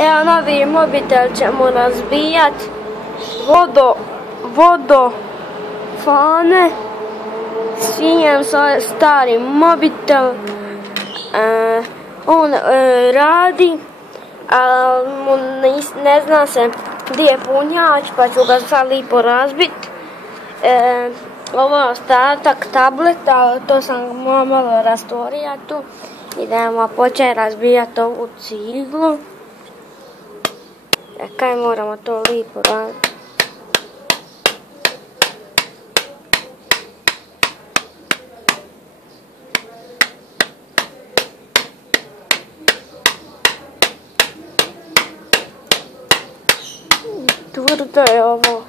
Evo, novi mobitel ćemo razbijat. Vodofone. Svinjam stari mobitel. On radi, ali ne zna se gdje je punjač, pa ću ga sad lipo razbit. Ovo je ostatak tableta, to sam malo rastorijat tu. Idemo početi razbijati ovu ciglu. Kaj moramo to lipo raditi. Tvrdo je ovo.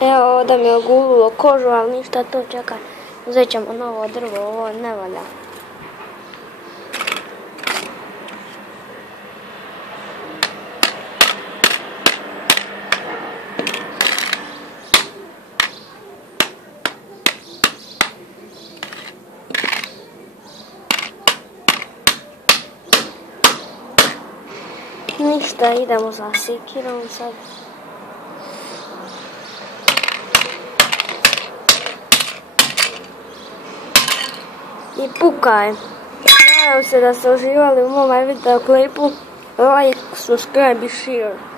Evo, ovdje mi je ogulilo kožu, ali ništa, to čekaj. Uzet ćemo novo drvo, ovo ne valja. Ništa, idemo za sekirom sad. I pukaj. Nadam se da ste uživali u mom video klipu. Like, subscribe i share.